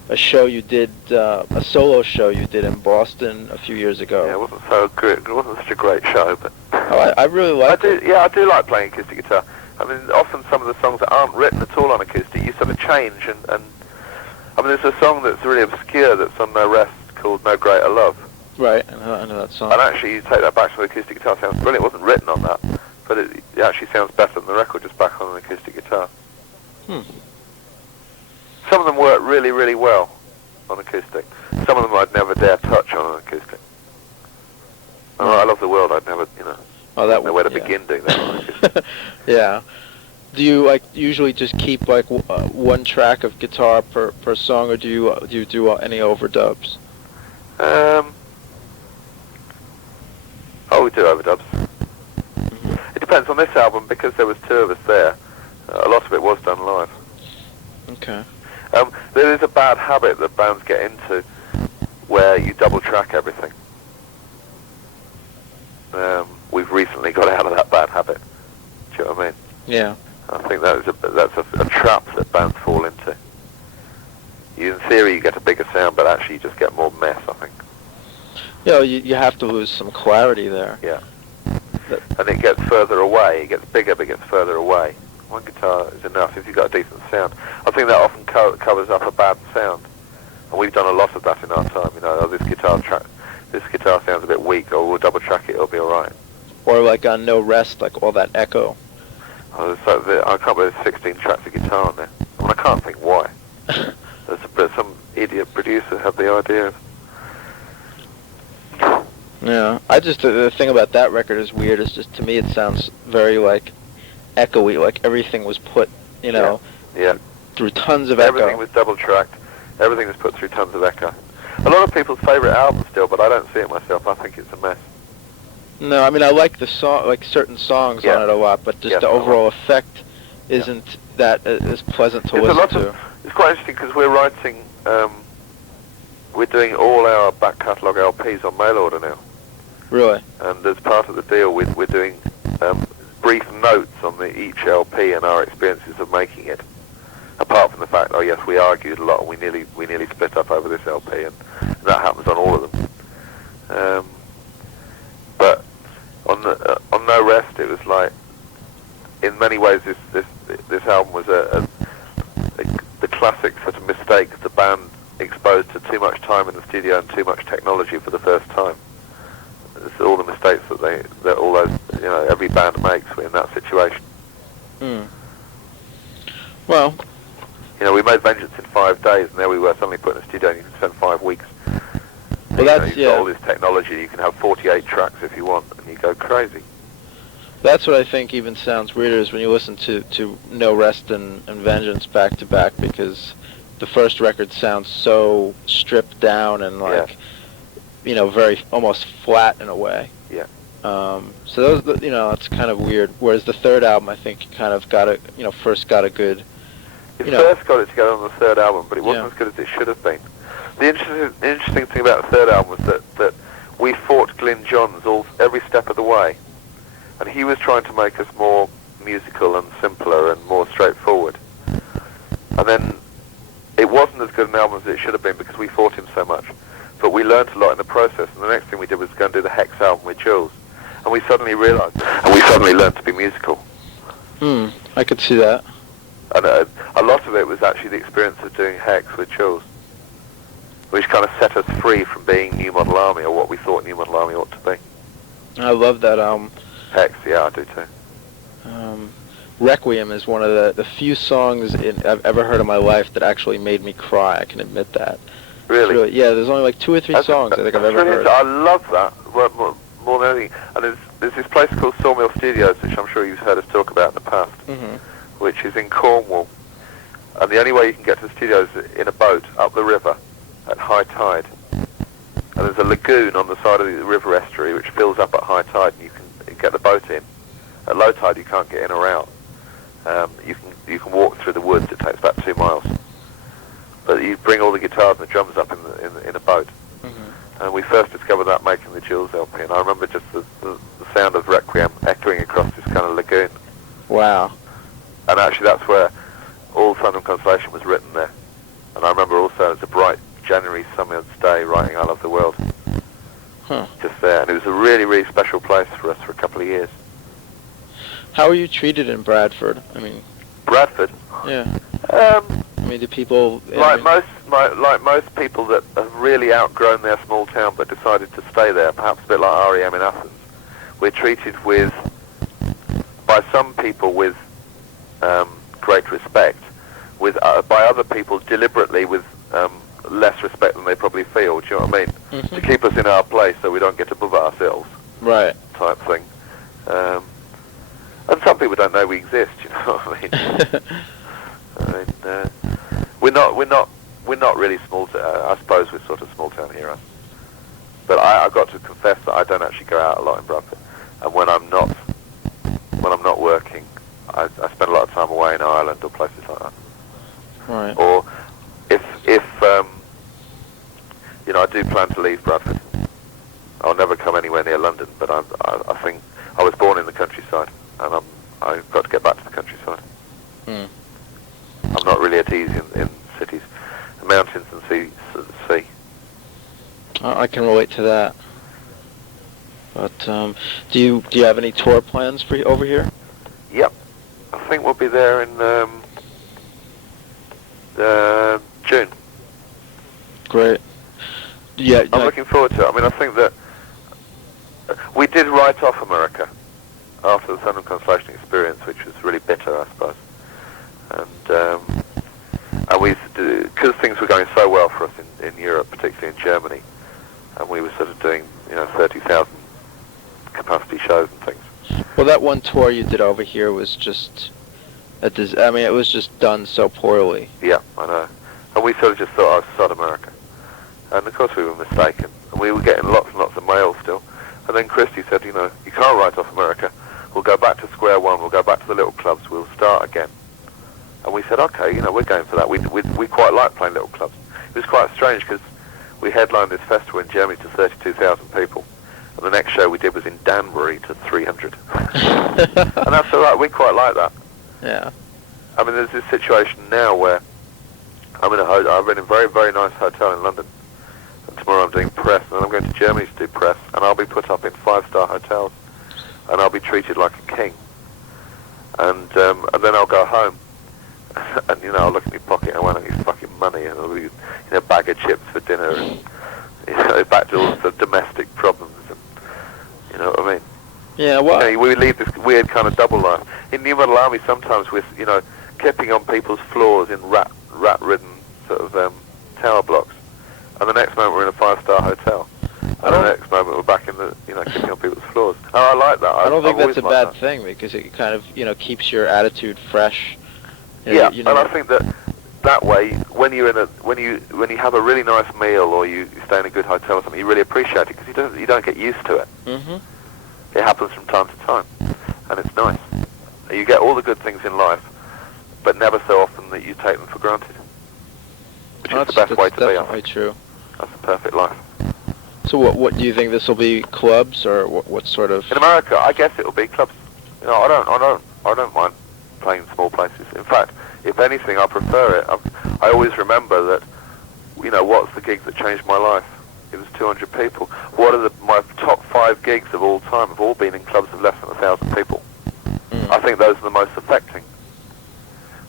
a show you did, a solo show you did in Boston a few years ago. Yeah, it wasn't so good. It wasn't such a great show, but I really like it. Yeah, I do like playing acoustic guitar. I mean, often some of the songs that aren't written at all on acoustic, you sort of change and I mean, there's a song that's really obscure that's on No Rest called No Greater Love. Right, I know that song. And actually, you take that back to the acoustic guitar, it sounds brilliant. It wasn't written on that, but it actually sounds better than the record just back on an acoustic guitar. Some of them work really, really well on acoustic. Some of them I'd never dare touch on an acoustic. I Love the World, I'd never, know where to begin doing that on acoustic. Yeah. Do you usually just keep one track of guitar per song, or do you do any overdubs? We do overdubs. It depends on this album because there was 2 of us there. A lot of it was done live. Okay. There is a bad habit that bands get into where you double track everything. We've recently got out of that bad habit. Do you know what I mean? Yeah. I think that's a trap that bands fall into. In theory, you get a bigger sound, but actually you just get more mess, I think. You have to lose some clarity there. Yeah. And it gets further away. It gets bigger, but it gets further away. One guitar is enough if you've got a decent sound. I think that often covers up a bad sound. And we've done a lot of that in our time. This guitar sounds a bit weak, or we'll double track it, it'll be alright. Or on No Rest, all that echo. I can't believe there's 16 tracks of guitar on there. I mean, I can't think why. But some idiot producer had the idea. Yeah, the thing about that record is weird. Is just, to me, it sounds very echoey. Everything was put, Yeah. through tons of echo. Everything was double tracked. Everything was put through tons of echo. A lot of people's favourite album still, but I don't see it myself. I think it's a mess. No, I mean I like the song, like certain songs Yeah. on it a lot, but just Yes, the I like- overall effect isn't that as pleasant to It's a listen lot to. of. It's quite interesting because we're writing. We're doing all our back catalogue LPs on mail order now, Really? and as part of the deal, we're doing brief notes on each LP and our experiences of making it. Apart from the fact, oh yes, we argued a lot and we nearly split up over this LP, and that happens on all of them. But on No Rest, it was like, in many ways, this album was the classic sort of mistake of the band exposed to too much time in the studio and too much technology for the first time. It's all the mistakes that all those, every band makes in that situation. Hmm. Well, We made Vengeance in 5 days, and there we were suddenly put in a studio, and you can spend 5 weeks. Well, that's you've got all this technology. You can have 48 tracks if you want, and you go crazy. that's what I think even sounds weirder is when you listen to No Rest and Vengeance back to back, because the first record sounds so stripped down and like, very almost flat in a way. Yeah. So those, it's kind of weird. Whereas the third album, I think, kind of got first got a good. It first got it together on the third album, but it wasn't Yeah. as good as it should have been. The interesting thing about the third album was that we fought Glyn Johns every step of the way, and he was trying to make us more musical and simpler and more straightforward. And then it wasn't as good an album as it should have been because we fought him so much. But we learned a lot in the process, and the next thing we did was go and do the Hex album with Jules. And we suddenly realised, and we suddenly learned to be musical. I could see that. And a lot of it was actually the experience of doing Hex with Jules, which kind of set us free from being New Model Army, or what we thought New Model Army ought to be. I love that album. Hex, yeah, I do too. Requiem is one of the few songs I've ever heard in my life that actually made me cry. I can admit that. Really? Yeah, there's only like 2 or 3 songs I think I've ever heard. I love that more than anything. And there's this place called Sawmill Studios, which I'm sure you've heard us talk about in the past, which is in Cornwall. And the only way you can get to the studios is in a boat up the river at high tide. And there's a lagoon on the side of the river estuary which fills up at high tide, and you can get the boat in. At low tide, you can't get in or out. You can walk through the woods. It takes about 2 miles. But you bring all the guitars and the drums up in a boat. And we first discovered that making the Jules LP, and I remember just the sound of Requiem echoing across this kind of lagoon. Wow. And actually that's where All Sun and Consolation was written there. And I remember also it's a bright January summer's day writing I Love the World. Just there. And it was a really, really special place for us for a couple of years. How are you treated in Bradford? I mean... Bradford? Yeah. I mean, do people... Like most people that have really outgrown their small town but decided to stay there, perhaps a bit like REM in Athens, we're treated by some people with great respect, by other people deliberately with less respect than they probably feel, do you know what I mean? To keep us in our place so we don't get above ourselves. Right. Type thing. And some people don't know we exist, you know what I mean? We're not really small town. I suppose we're sort of small town heroes. But I've got to confess that I don't actually go out a lot in Bradford. And when I'm not working, I spend a lot of time away in Ireland or places like that. Right. Or if I do plan to leave Bradford, I'll never come anywhere near London. But I think I was born in the countryside, and I've got to get back to the countryside. I'm not really at ease in cities, mountains and sea. I can relate to that. But do you have any tour plans for over here? Yep, I think we'll be there in June. Great. Yeah, I'm looking forward to it. I mean, I think that we did write off America after the Sun and Consolation experience, which was really bitter, I suppose. And we, because things were going so well for us in Europe, particularly in Germany, and we were sort of doing 30,000 capacity shows and things. Well, that one tour you did over here was just it was just done so poorly. Yeah, I know. And we sort of just thought, sod America. And of course we were mistaken. And we were getting lots and lots of mail still. And then Christie said, you can't write off America. We'll go back to square one. We'll go back to the little clubs. We'll start again. And we said, okay, we're going for that. We quite like playing little clubs. It was quite strange because we headlined this festival in Germany to 32,000 people. And the next show we did was in Danbury to 300. And that's all right. We quite like that. Yeah. I mean, there's this situation now where I'm in a very, very nice hotel in London. And tomorrow I'm doing press, and then I'm going to Germany to do press, and I'll be put up in 5-star hotels, and I'll be treated like a king. And then I'll go home, and I'll look in my pocket, and I won't have any fucking money, and I'll be a bag of chips for dinner, and back to all the domestic problems, and you know what I mean? Yeah, well, we lead this weird kind of double life. In New Model Army, sometimes we're clipping on people's floors in rat-ridden sort of tower blocks, and the next moment we're in a 5-star hotel, and the next moment we're back in the clipping on people's floors. And I like that. I don't think I've that's a bad thing because it kind of keeps your attitude fresh. And I think that way, when you have a really nice meal or you stay in a good hotel or something, you really appreciate it because you don't get used to it. Mm-hmm. It happens from time to time, and it's nice. You get all the good things in life, but never so often that you take them for granted. Which is the best way to be. That's definitely true. That's the perfect life. So what do you think? This will be clubs or what sort of? In America, I guess it will be clubs. I don't mind playing small places. In fact, if anything, I prefer it. I always remember that. What's the gig that changed my life? It was 200 people. What are my top 5 gigs of all time? Have all been in clubs of less than 1,000 people. I think those are the most affecting.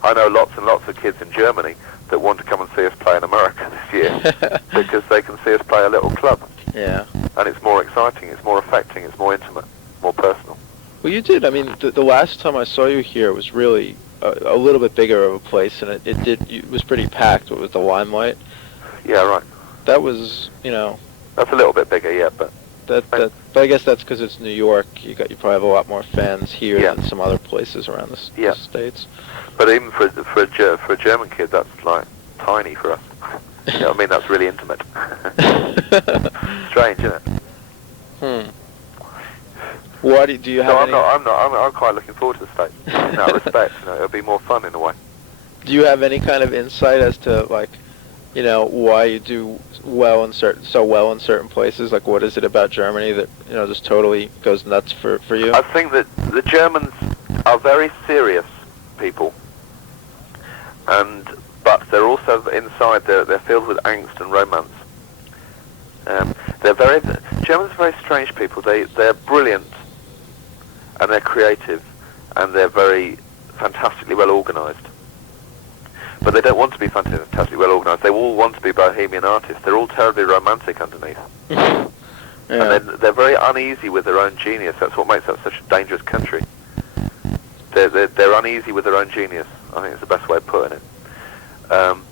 I know lots and lots of kids in Germany that want to come and see us play in America this year because they can see us play a little club. Yeah. And it's more exciting, it's more affecting, it's more intimate, more personal. Well, you did. I mean, the last time I saw you here was really a little bit bigger of a place, and it was pretty packed with the Limelight. Yeah, right. That was, That's a little bit bigger, yeah, but... But I guess that's because it's New York. You probably have a lot more fans here than some other places around the States. But even for a German kid, that's like tiny for us. I mean, that's really intimate. Strange, isn't it? What do you have? I'm quite looking forward to the States in that respect. It'll be more fun in a way. Do you have any kind of insight as to why you do so well in certain places? Like, what is it about Germany that just totally goes nuts for you? I think that the Germans are very serious people, but they're also inside. They're filled with angst and romance. Germans are very strange people. They're brilliant, and they're creative, and they're very fantastically well organised. But they don't want to be fantastically well organised. They all want to be bohemian artists. They're all terribly romantic underneath. Yeah. And they're very uneasy with their own genius. That's what makes that such a dangerous country. They're uneasy with their own genius. I think it's the best way of putting it. And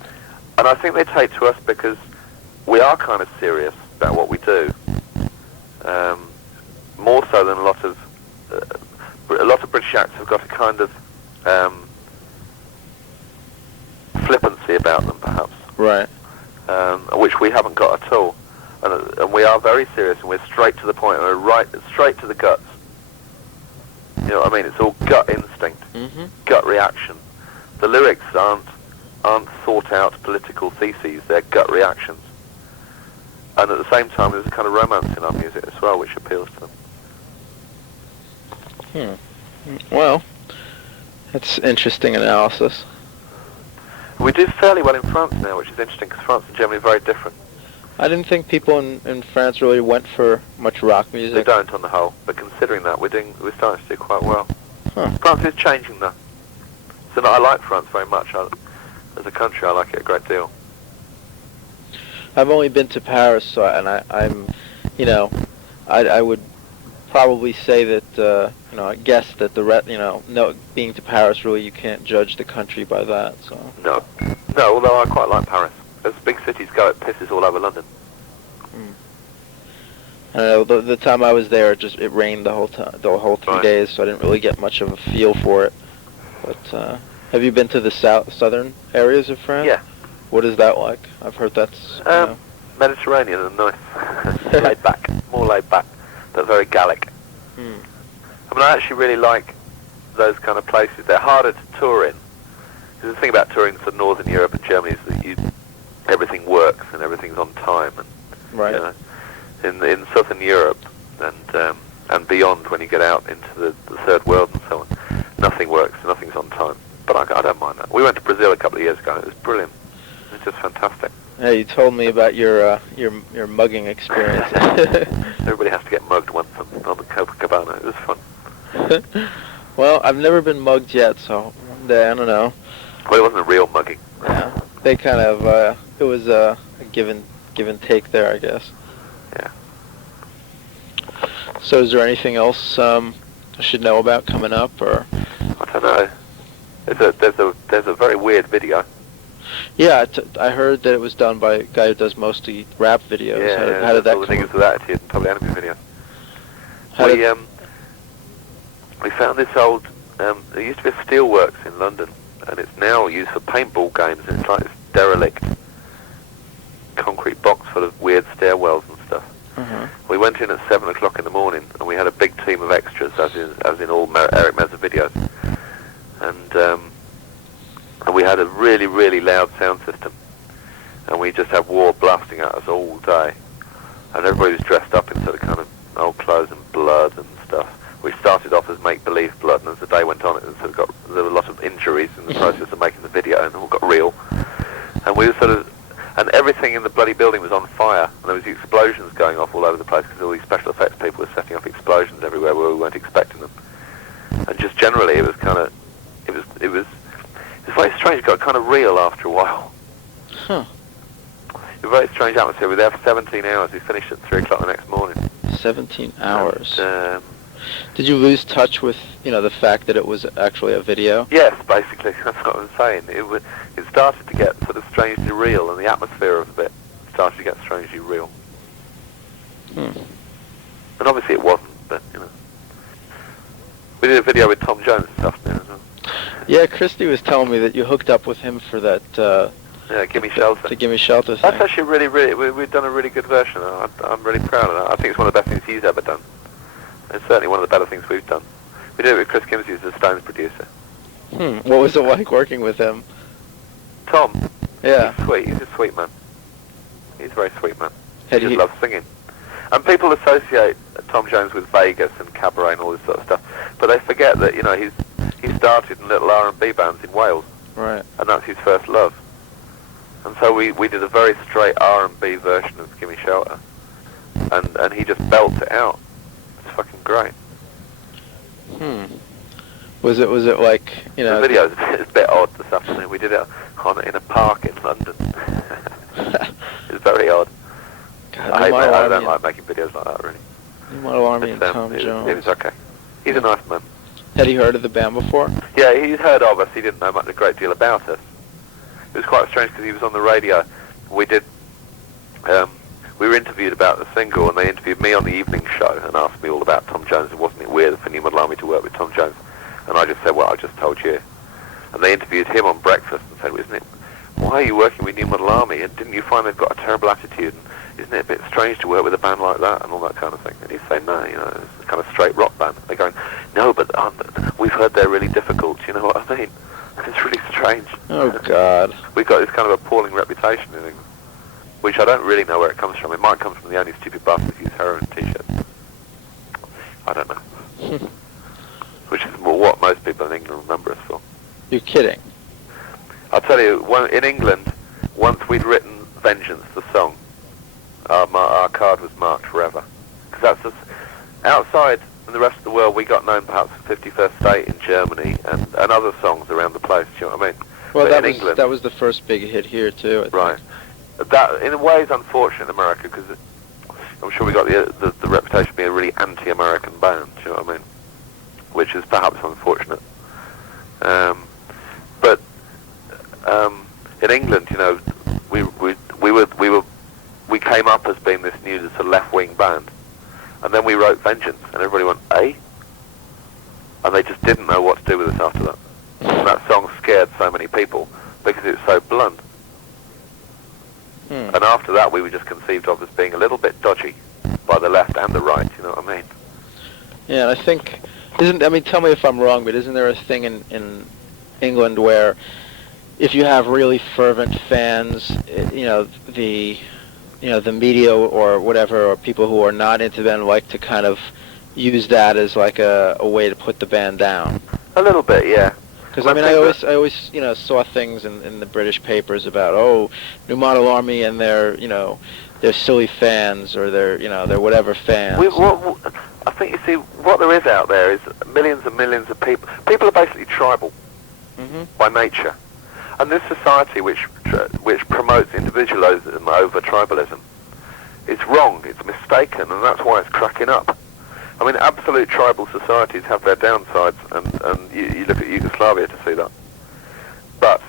I think they take to us because we are kind of serious about what we do. More so than a lot of British acts have got a kind of flippancy about them, perhaps. Right. Which we haven't got at all. And we are very serious, and we're straight to the point, and we're right straight to the guts. You know what I mean? It's all gut instinct, gut reaction. The lyrics aren't thought out political theses, they're gut reactions. And at the same time, there's a kind of romance in our music as well, which appeals to them. Well, that's interesting analysis. We do fairly well in France now, which is interesting, because France and Germany are very different. I didn't think people in France really went for much rock music. They don't on the whole, but considering that, we're starting to do quite well. France is changing though. So I like France very much. As a country, I like it a great deal. I've only been to Paris, so I would probably say that I guess that being to Paris, really you can't judge the country by that. So no, although I quite like Paris. As big cities go, it pisses all over London. I don't know. The time I was there, it rained the whole 3 days, so I didn't really get much of a feel for it. But have you been to the southern areas of France? Yeah. What is that like? I've heard that's Mediterranean and nice, laid back, more laid back. but very Gallic. Hmm. I mean, I actually really like those kind of places. They're harder to tour in. Because the thing about touring for Northern Europe and Germany is that everything works and everything's on time. And, right. In Southern Europe and beyond, when you get out into the third world and so on, nothing works, nothing's on time. But I don't mind that. We went to Brazil a couple of years ago, and it was brilliant. It was just fantastic. Yeah, you told me about your mugging experience. Everybody has to get mugged once on the Copacabana. It was fun. Well, I've never been mugged yet, so one day, I don't know. Well, it wasn't a real mugging. Yeah, they kind of, it was a give and take there, I guess. Yeah. So is there anything else I should know about coming up, or? I don't know. There's a very weird video. Yeah, I heard that it was done by a guy who does mostly rap videos. Yeah, how did that all the come niggas up? with attitude and public enemy video. How We found this old. There used to be a steelworks in London, and it's now used for paintball games. And it's like this derelict concrete box full of weird stairwells and stuff. Uh-huh. We went in at 7 o'clock in the morning, and we had a big team of extras, as in all Eric Mezza videos, and we had a really, really loud sound system, and we just had war blasting at us all day, and everybody was dressed up in sort of kind of old clothes and blood and stuff. We started off as make-believe blood, and as the day went on, there were a lot of injuries in the process of making the video, and it all got real. And we were and everything in the bloody building was on fire, and there was explosions going off all over the place because all these special effects people were setting off explosions everywhere where we weren't expecting them. And just generally, it was very strange. It got kind of real after a while. Huh. It was a very strange atmosphere. We were there for 17 hours. We finished at 3 o'clock the next morning. 17 hours. And, did you lose touch with, the fact that it was actually a video? Yes, basically. That's what I'm saying. It started to get sort of strangely real, and the atmosphere of it started to get strangely real. Hmm. And obviously it wasn't, but, We did a video with Tom Jones this afternoon as well. Yeah, Christy was telling me that you hooked up with him for that, Yeah, Gimme Shelter. the Gimme Shelter thing. That's actually really, we've done a really good version. I'm really proud of that. I think it's one of the best things he's ever done. It's certainly one of the better things we've done. We did it with Chris Kimsey, who's the Stones producer. What was it like working with him? Tom. Yeah. He's sweet. He's a sweet man. He's a very sweet man. He Had just he- loves singing. And people associate Tom Jones with Vegas and cabaret and all this sort of stuff, but they forget that he started in little R&B bands in Wales, Right. and that's his first love. And so we did a very straight R&B version of Gimme Shelter, and he just belts it out. It's fucking great. Was it like, The video's a bit odd this afternoon. We did it in a park in London. It's very odd. God, I don't like making videos like that, really. Model Army and But, Tom Jones. It was okay. He's a nice man. Had he heard of the band before? Yeah, he's heard of us. He didn't know a great deal about us. It was quite strange because he was on the radio. We were interviewed about the single, and they interviewed me on the evening show and asked me all about Tom Jones. And wasn't it weird for New Model Army to work with Tom Jones? And I just said, well, I just told you. And they interviewed him on breakfast and said, well, why are you working with New Model Army? And didn't you find they've got a terrible attitude? And isn't it a bit strange to work with a band like that and all that kind of thing? And he'd say, no, it's a kind of straight rock band. They're going, no, but we've heard they're really difficult, you know what I mean? It's really strange. Oh, God. We've got this kind of appalling reputation in England, which I don't really know where it comes from. It might come from the only stupid bastards use heroin t-shirts. I don't know. Which is what most people in England remember us for. You're kidding. I'll tell you, in England, once we'd written Vengeance, the song, our card was marked forever. Because that's just, outside in the rest of the world, we got known perhaps for 51st State in Germany and other songs around the place, do you know what I mean? Well, but that was the first big hit here, too, I think. Right. That, in a way, is unfortunate in America, because I'm sure we got the reputation of being a really anti-American band, do you know what I mean? Which is perhaps unfortunate. But in England, we came up as being this new sort of left-wing band, and then we wrote Vengeance, and everybody went, eh? And they just didn't know what to do with us after that. And that song scared so many people because it's so blunt. And after that, we were just conceived of as being a little bit dodgy by the left and the right. You know what I mean? Yeah, and I think tell me if I'm wrong, but isn't there a thing in England where if you have really fervent fans, the media or whatever, or people who are not into the band like to kind of use that as like a way to put the band down. A little bit, yeah. Because I always saw things in the British papers about New Model Army and their silly fans or their whatever fans. I think you see what there is out there is millions and millions of people. People are basically tribal by nature, and this society which promotes individualism over tribalism is wrong. It's mistaken, and that's why it's cracking up. I mean, absolute tribal societies have their downsides, and you look at Yugoslavia to see that. But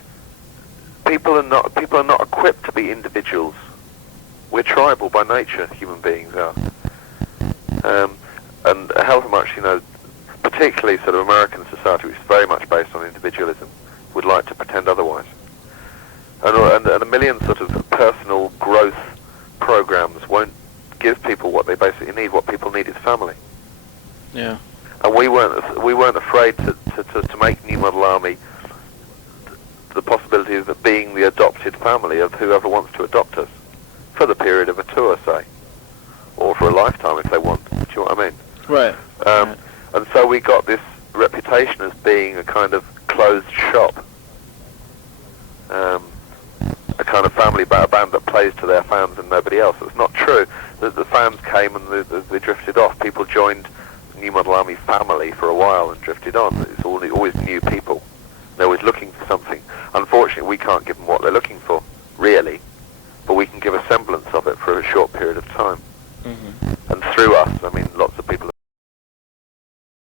people are not equipped to be individuals. We're tribal by nature, human beings are. And however much, particularly sort of American society, which is very much based on individualism, would like to pretend otherwise. And a million sort of personal growth programs won't give people what they basically need. What people need is family. Yeah. And we weren't afraid to make New Model Army the possibility of being the adopted family of whoever wants to adopt us for the period of a tour, say, or for a lifetime if they want. Do you know what I mean? Right. Right. And so we got this reputation as being a kind of closed shop, a kind of family band that plays to their fans and nobody else. It's not true. The fans came and they drifted off. People joined New Model Army family for a while and drifted on. It's always new people